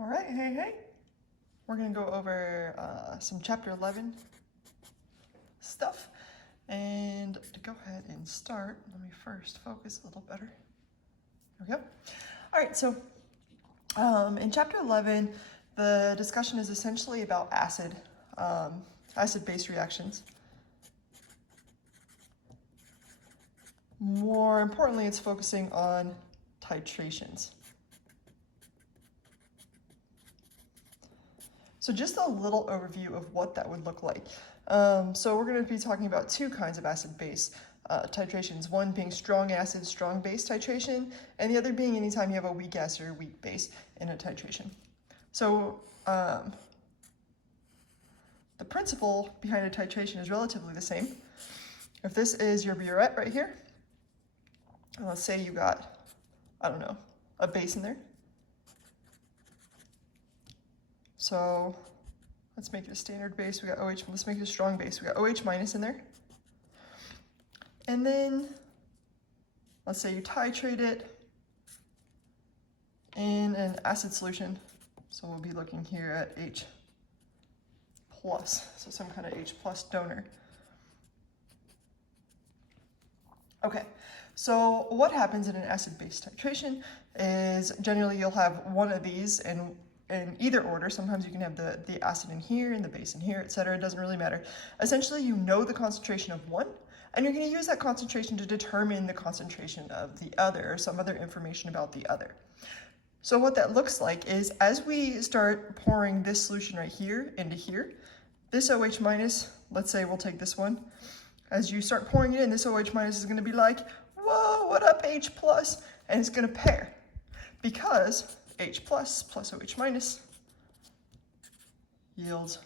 All right, hey. We're gonna go over some chapter 11 stuff. And to go ahead and start, let me first focus a little better. There we go. All right, so in chapter 11, the discussion is essentially about acid-base reactions. More importantly, it's focusing on titrations. So just a little overview of what that would look like. So we're going to be talking about two kinds of acid-base titrations, one being strong acid, strong base titration, and the other being anytime you have a weak acid or weak base in a titration. So the principle behind a titration is relatively the same. If this is your burette right here, and let's say you got, I don't know, a base in there. So let's make it a standard base. We got OH. Let's make it a strong base. We got OH minus in there. And then let's say you titrate it in an acid solution. So we'll be looking here at H plus, so some kind of H plus donor. Okay, so what happens in an acid-base titration is generally you'll have one of these in either order. Sometimes you can have the acid in here and the base in here, etc. It doesn't really matter. Essentially, you know the concentration of one, and you're going to use that concentration to determine the concentration of the other, or some other information about the other. So what that looks like is as we start pouring this solution right here into here, this OH minus, let's say we'll take this one, as you start pouring it in, this OH minus is going to be like, whoa, what up, H plus? And it's going to pair because H plus plus OH minus yields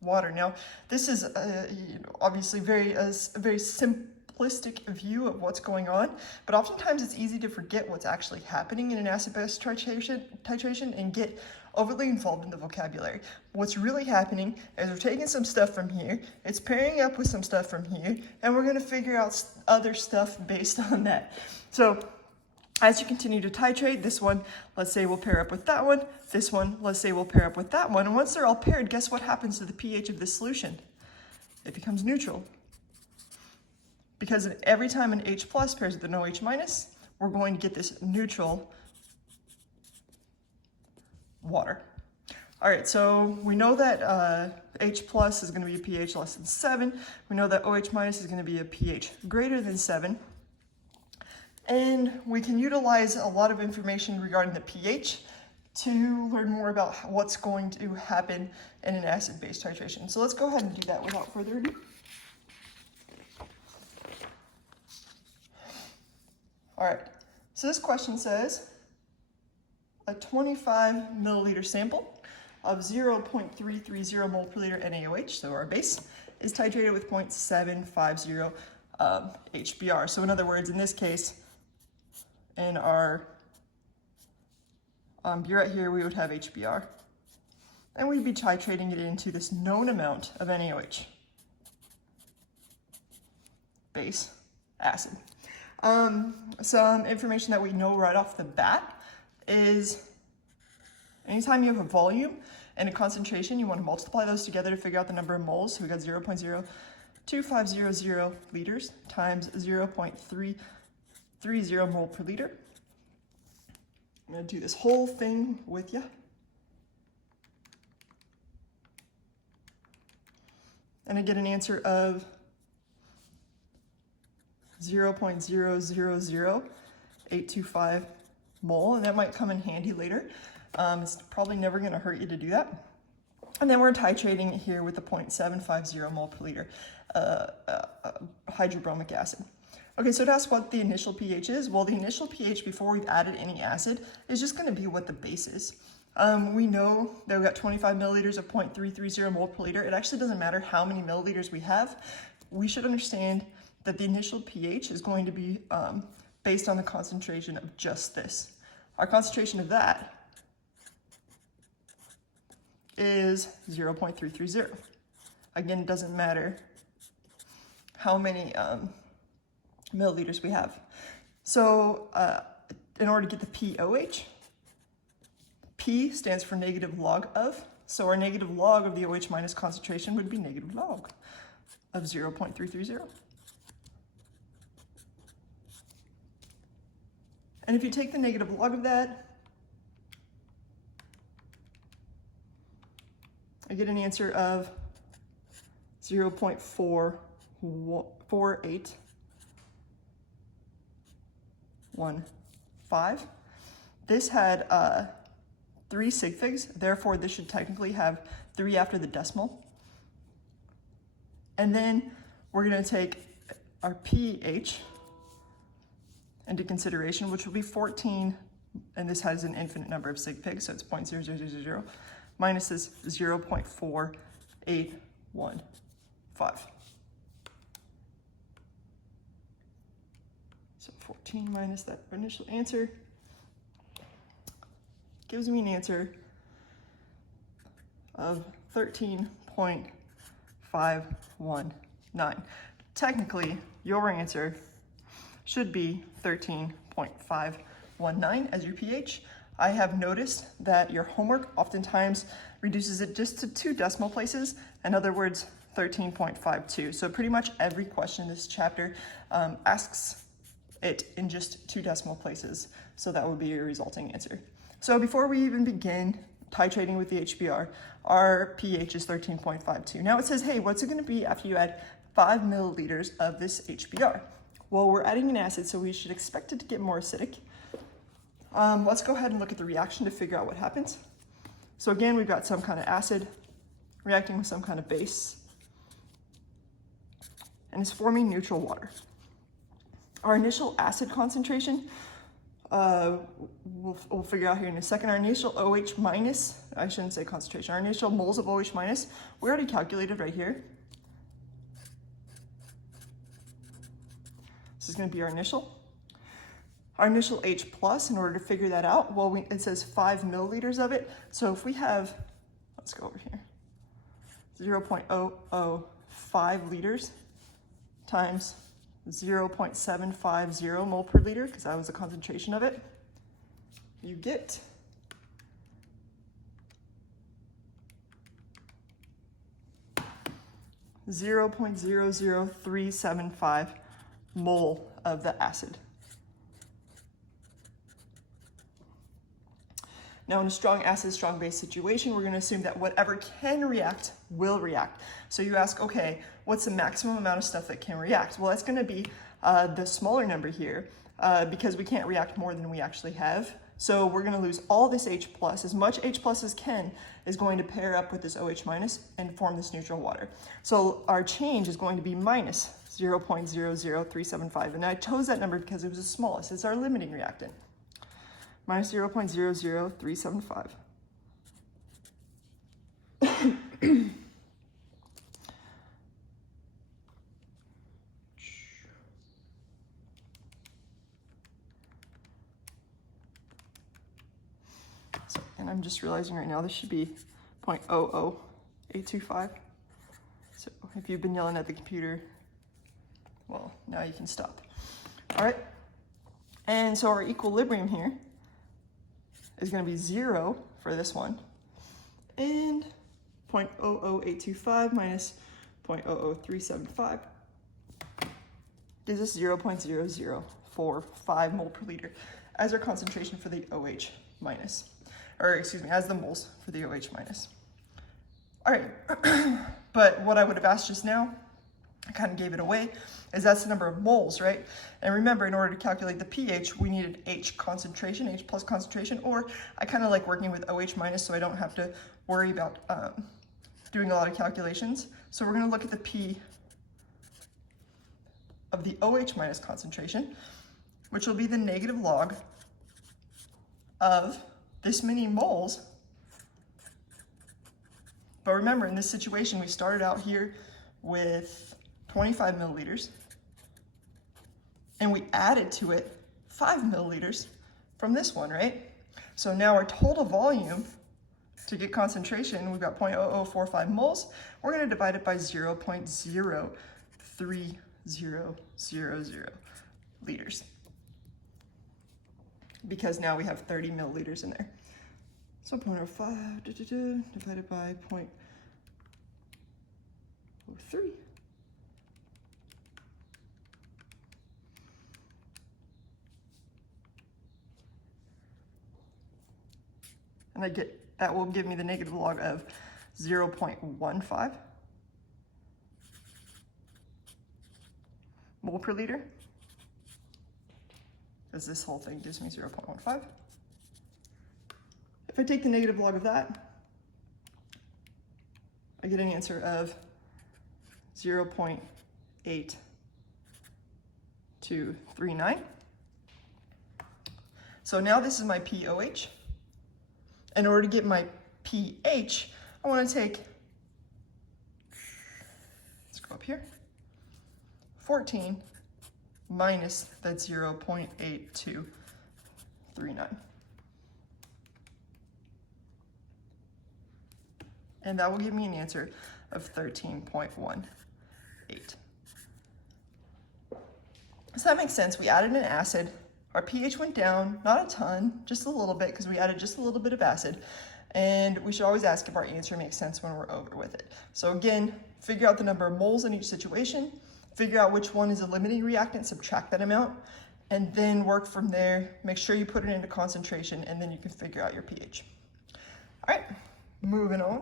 water. Now, this is obviously a very simplistic view of what's going on, but oftentimes it's easy to forget what's actually happening in an acid-base titration and get overly involved in the vocabulary. What's really happening is we're taking some stuff from here, it's pairing up with some stuff from here, and we're going to figure out other stuff based on that. So as you continue to titrate, this one, let's say we'll pair up with that one. This one, let's say we'll pair up with that one. And once they're all paired, guess what happens to the pH of this solution? It becomes neutral. Because every time an H plus pairs with an OH minus, we're going to get this neutral water. All right, so we know that H plus is going to be a pH less than 7. We know that OH minus is going to be a pH greater than 7. And we can utilize a lot of information regarding the pH to learn more about what's going to happen in an acid-base titration. So let's go ahead and do that without further ado. All right, so this question says a 25 milliliter sample of 0.330 mole per liter NaOH, so our base, is titrated with 0.750 HBr. So in other words, in this case, in our burette here, we would have HBr. And we'd be titrating it into this known amount of NaOH, base, acid. Some information that we know right off the bat is anytime you have a volume and a concentration, you want to multiply those together to figure out the number of moles. So we got 0.02500 liters times 0.330 mole per liter. I'm going to do this whole thing with you. And I get an answer of 0.000825 mole, and that might come in handy later. It's probably never going to hurt you to do that. And then we're titrating it here with the 0.750 mole per liter hydrobromic acid. Okay, so to ask what the initial pH is, well, the initial pH before we've added any acid is just going to be what the base is. We know that we've got 25 milliliters of 0.330 mole per liter. It actually doesn't matter how many milliliters we have. We should understand that the initial pH is going to be based on the concentration of just this. Our concentration of that is 0.330. Again, it doesn't matter how many milliliters we have. So in order to get the POH, P stands for negative log of. So our negative log of the OH minus concentration would be negative log of 0.330. And if you take the negative log of that, I get an answer of 0.44815. This had 3 sig figs, therefore this should technically have 3 after the decimal. And then we're going to take our pH into consideration, which will be 14, and this has an infinite number of sig figs, so it's 0.0000 minus this 0.4815. So 14 minus that initial answer gives me an answer of 13.519. Technically, your answer should be 13.519 as your pH. I have noticed that your homework oftentimes reduces it just to 2 decimal places. In other words, 13.52. So pretty much every question in this chapter asks it in just 2 decimal places. So that would be your resulting answer. So before we even begin titrating with the HBr, our pH is 13.52. Now it says, hey, what's it gonna be after you add 5 milliliters of this HBr? Well, we're adding an acid, so we should expect it to get more acidic. Let's go ahead and look at the reaction to figure out what happens. So again, we've got some kind of acid reacting with some kind of base, and it's forming neutral water. Our initial acid concentration, we'll figure out here in a second. Our initial OH minus, I shouldn't say concentration, our initial moles of OH minus, we already calculated right here. This is going to be our initial. Our initial H plus, in order to figure that out, well, it says 5 milliliters of it. So if we have, let's go over here, 0.005 liters times 0.750 mole per liter, because that was the concentration of it, you get 0.00375 mole of the acid. Now in a strong acid, strong base situation, we're going to assume that whatever can react will react. So you ask, okay, what's the maximum amount of stuff that can react? Well, that's going to be the smaller number here because we can't react more than we actually have. So we're going to lose all this H plus. As much H plus as can is going to pair up with this OH minus and form this neutral water. So our change is going to be minus 0.00375. And I chose that number because it was the smallest. It's our limiting reactant. Minus 0.00375. So, and I'm just realizing right now this should be 0.00825. So if you've been yelling at the computer, well, now you can stop. All right. And so our equilibrium here is going to be 0 for this one, and 0.00825 minus 0.00375 gives us 0.0045 mole per liter as our concentration for the OH minus, or excuse me, as the moles for the OH minus. All right, but what I would have asked just now, I kind of gave it away, is that's the number of moles, right? And remember, in order to calculate the pH, we needed H concentration, H plus concentration, or I kind of like working with OH minus so I don't have to worry about doing a lot of calculations. So we're going to look at the P of the OH minus concentration, which will be the negative log of this many moles. But remember, in this situation, we started out here with 25 milliliters, and we added to it 5 milliliters from this one, right? So now our total volume to get concentration, we've got 0.0045 moles. We're going to divide it by 0.03000 liters, because now we have 30 milliliters in there. So 0.05 divided by 0.03. And that will give me the negative log of 0.15 mole per liter, because this whole thing gives me 0.15. If I take the negative log of that, I get an answer of 0.8239. So now this is my POH. In order to get my pH, I want to take, let's go up here, 14 minus that 0.8239. And that will give me an answer of 13.18. So that makes sense. We added an acid. Our pH went down, not a ton, just a little bit, because we added just a little bit of acid. And we should always ask if our answer makes sense when we're over with it. So again, figure out the number of moles in each situation, figure out which one is a limiting reactant, subtract that amount, and then work from there. Make sure you put it into concentration, and then you can figure out your pH. All right, moving on.